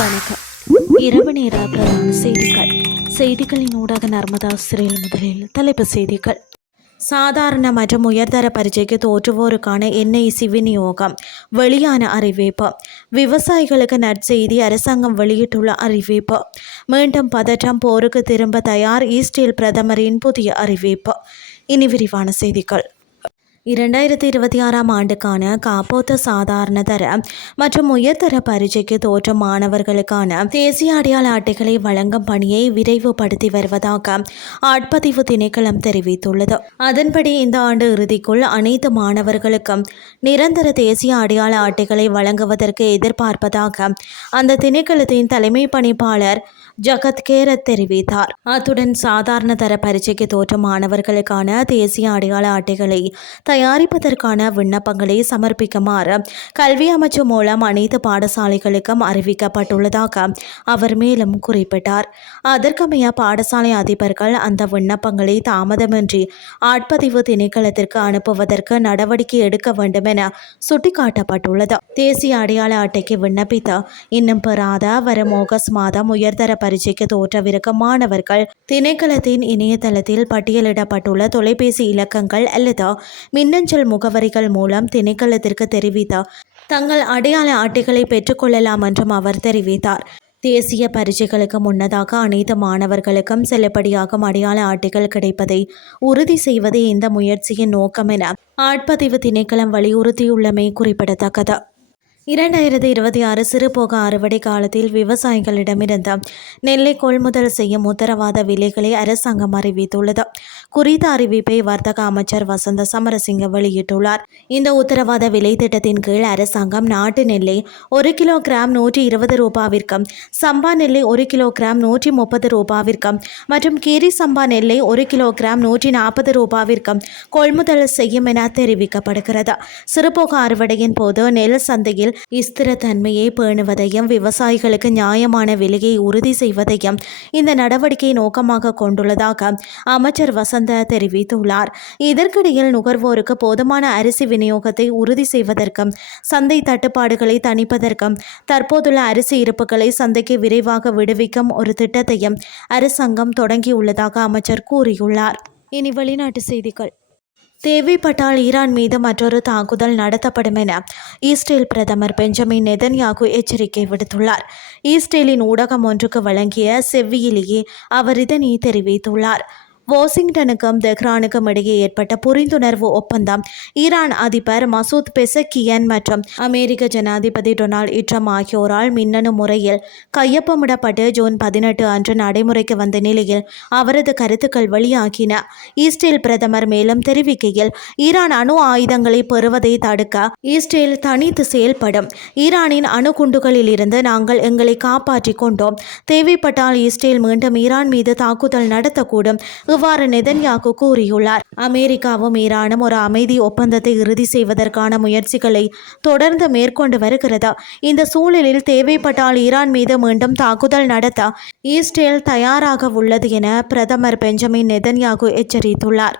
வணக்கம். இரவு நேர பிரதான செய்திகளின் ஊடாக நர்மதா சிறையில் முதலில் தலைப்புச் செய்திகள். சாதாரண மற்றும் உயர்தர பரீட்சைக்கு தோற்றுவோருக்கான NIC விநியோகம் வெளியான அறிவிப்பு. விவசாயிகளுக்கு நற்செய்தி, அரசாங்கம் வெளியிட்டுள்ள அறிவிப்பு. மீண்டும் பதற்றம், போருக்கு திரும்ப தயார், இஸ்ரேல் பிரதமரின் புதிய அறிவிப்பு. இனி விரிவான செய்திகள். 2026 ஆண்டுக்கான காப்போத்த சாதாரண தர மற்றும் உயர்தர பரீட்சைக்கு தோற்றும் மாணவர்களுக்கான தேசிய அடையாள அட்டைகளை வழங்கும் பணியை விரைவுபடுத்தி வருவதாக ஆட்பதிவு திணைக்களம் தெரிவித்துள்ளது. அதன்படி இந்த ஆண்டு இறுதிக்குள் அனைத்து மாணவர்களுக்கும் நிரந்தர தேசிய அடையாள அட்டைகளை வழங்குவதற்கு எதிர்பார்ப்பதாக அந்த திணைக்களத்தின் தலைமை பணிப்பாளர் ஜகத் கேரத் தெரிவித்தார். அத்துடன் சாதாரண தர பரீட்சைக்கு தோற்றும் மாணவர்களுக்கான தேசிய அடையாள அட்டைகளை தயாரிப்பதற்கான விண்ணப்பங்களை சமர்ப்பிக்குமாறு கல்வி அமைச்சு மூலம் அனைத்து பாடசாலைகளுக்கும் அறிவிக்கப்பட்டுள்ளதாக அவர் மேலும் குறிப்பிட்டார். அதற்கமைய பாடசாலை அதிபர்கள் அந்த விண்ணப்பங்களை தாமதமின்றி ஆட்பதிவு திணைக்களத்திற்கு அனுப்புவதற்கு நடவடிக்கை எடுக்க வேண்டும் என சுட்டிக்காட்டப்பட்டுள்ளது. தேசிய அடையாள அட்டைக்கு விண்ணப்பித்து இன்னும் பெறாத வரும் ஆகஸ்ட் மாதம் உயர்தர பரீட்சைக்கு தோற்றவிருக்கும் மாணவர்கள் திணைக்களத்தின் இணையதளத்தில் பட்டியலிடப்பட்டுள்ள தொலைபேசி இலக்கங்கள் அல்லது மின்னஞ்சல் முகவரிகள் மூலம் திணைக்களத்திற்கு தெரிவித்து தங்கள் அடையாள அட்டைகளை பெற்றுக்கொள்ளலாம் என்றும் அவர் தெரிவித்தார். தேசிய பரீட்சைகளுக்கு முன்னதாக அனைத்து மாணவர்களுக்கும் செல்லுபடியாகும் அடையாள அட்டைகள் கிடைப்பதை உறுதி செய்வதே இந்த முயற்சியின் நோக்கம் என ஆட்பதிவு திணைக்களம் வலியுறுத்தியுள்ளமை குறிப்பிடத்தக்கது. 2026 சிறுபோக அறுவடை காலத்தில் விவசாயிகளிடமிருந்து நெல்லை கொள்முதல் செய்யும் உத்தரவாத விலைகளை அரசாங்கம் அறிவித்துள்ளது. குறித்த அறிவிப்பை வர்த்தக அமைச்சர் வசந்த சமரசிங்க வெளியிட்டுள்ளார். இந்த உத்தரவாத விலை திட்டத்தின் கீழ் அரசாங்கம் நாட்டு நெல்லை 1 கிலோகிராம் 120 ரூபாவிற்கும், சம்பா நெல்லை 1 கிலோகிராம் 130 ரூபாவிற்கும் மற்றும் கீரி சம்பா நெல்லை 1 கிலோகிராம் 140 ரூபாவிற்கும் கொள்முதல் செய்யும் என தெரிவிக்கப்படுகிறது. சிறுபோக அறுவடையின் போது நெல் சந்தையில் ஸ்திரத்தன்மையை பேணுவதையும் விவசாயிகளுக்கு நியாயமான விலையை உறுதி செய்வதையும் இந்த நடவடிக்கை நோக்கமாக கொண்டுள்ளதாக அமைச்சர் வசந்த தெரிவித்துள்ளார். இதற்கிடையில் நுகர்வோருக்கு போதுமான அரிசி விநியோகத்தை உறுதி செய்வதற்கும் சந்தை தட்டுப்பாடுகளை தணிப்பதற்கும் தற்போதுள்ள அரிசி இருப்புகளை சந்தைக்கு விரைவாக விடுவிக்கும் ஒரு திட்டத்தையும் அரசாங்கம் தொடங்கியுள்ளதாக அமைச்சர் கூறியுள்ளார். இனி வெளிநாட்டு செய்திகள். தேவைப்பட்டால் ஈரான் மீது மற்றொரு தாக்குதல் நடத்தப்படும் என இஸ்ரேல் பிரதமர் பெஞ்சமின் நெதன்யாகு எச்சரிக்கை விடுத்துள்ளார். இஸ்ரேலின் ஊடகம் ஒன்றுக்கு வழங்கிய செவ்வியிலேயே அவர் இதனை தெரிவித்துள்ளார். வாஷிங்டனுக்கும் தெஹ்ரானுக்கும் இடையே ஏற்பட்ட புரிந்துணர்வு ஒப்பந்தம் ஈரான் அதிபர் மசூத் பெசக்கியன் மற்றும் அமெரிக்க ஜனாதிபதி டொனால்ட் ட்ரம்ப் ஆகியோரால் மின்னணு முறையில் கையொப்பமிடப்பட்டு ஜூன் 18 அன்று நடைமுறைக்கு வந்த நிலையில் அவரது கருத்துக்கள் வெளியாகின. இஸ்ரேல் பிரதமர் மேலும் தெரிவிக்கையில், ஈரான் அணு ஆயுதங்களை பெறுவதை தடுக்க இஸ்ரேல் தனித்து செயல்படும். ஈரானின் அணு குண்டுகளில் இருந்து நாங்கள் எங்களை காப்பாற்றிக் கொண்டோம். தேவைப்பட்டால் இஸ்ரேல் மீண்டும் ஈரான் மீது தாக்குதல் நடத்தக்கூடும். இவ்வாறு நெதன்யாகு கூறியுள்ளார். அமெரிக்காவும் ஈரானும் ஒரு அமைதி ஒப்பந்தத்தை இறுதி செய்வதற்கான முயற்சிகளை தொடர்ந்து மேற்கொண்டு வருகிறது. இந்த சூழலில் தேவைப்பட்டால் ஈரான் மீது மீண்டும் தாக்குதல் நடத்த இஸ்ரேல் தயாராக உள்ளது என பிரதமர் பெஞ்சமின் நெதன்யாகு எச்சரித்துள்ளார்.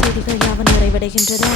செய்திகள் யாவும் நிறைவடைகின்றது.